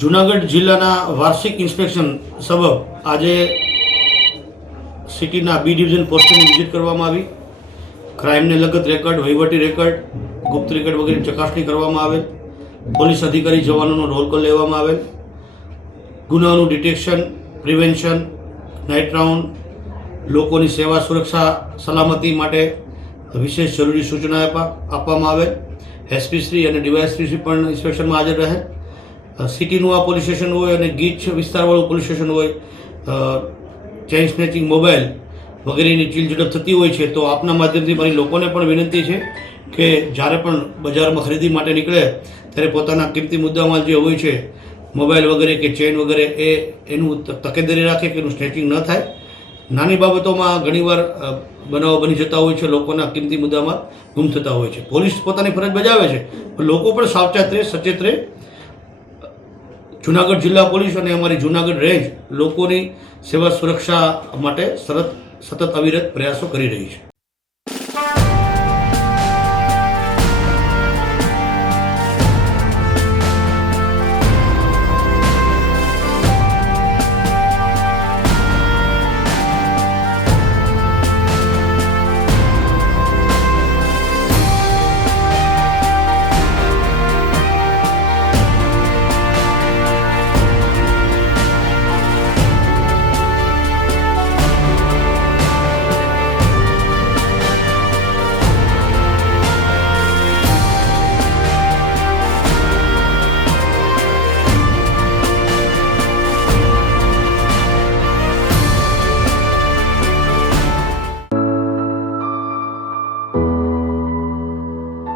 જૂનાગઢ જિલ્લાના વાર્ષિક ઇન્સ્પેક્શન સબબ આજે સિટીના બી ડિવિઝન પોસ્ટની વિઝિટ કરવામાં આવી. ક્રાઇમને લગત રેકર્ડ, વહીવટી રેકર્ડ, ગુપ્ત રેકર્ડ વગેરેની ચકાસણી કરવામાં આવેલ. પોલીસ અધિકારી જવાનોનો રોલ કોલ લેવામાં આવેલ. ગુનાઓનું ડિટેક્શન, પ્રિવેન્શન, નાઇટ રાઉન્ડ, લોકોની સેવા, સુરક્ષા, સલામતી માટે વિશેષ જરૂરી સૂચના આપવામાં આવેલ. એસપી શ્રી અને ડીવાયએસપી શ્રી પણ ઇન્સ્પેક્શનમાં હાજર રહે. સિટીનું આ પોલીસ સ્ટેશન હોય અને ગીચ વિસ્તારવાળું પોલીસ સ્ટેશન હોય, ચેઇન સ્નેચિંગ, મોબાઈલ વગેરેની ચીલઝડપ થતી હોય છે. તો આપના માધ્યમથી મારી લોકોને પણ વિનંતી છે કે જ્યારે પણ બજારમાં ખરીદી માટે નીકળે ત્યારે પોતાના કિંમતી મુદ્દામાલ જે હોય છે, મોબાઈલ વગેરે કે ચેઇન વગેરે, એનું તકેદારી રાખે કે એનું સ્નેચિંગ ન થાય. નાની બાબતોમાં ઘણીવાર બનાવો બની જતા હોય છે, લોકોના કિંમતી મુદ્દામાલ ગુમ થતા હોય છે. પોલીસ પોતાની ફરજ બજાવે છે, પણ લોકો પણ સાવચેત રહે, સચેત રહે. જૂનાગઢ જિલ્લા પોલીસ અને અમારી જૂનાગઢ રેન્જ લોકોની સેવા સુરક્ષા માટે સતત અવિરત પ્રયાસો કરી રહી છે.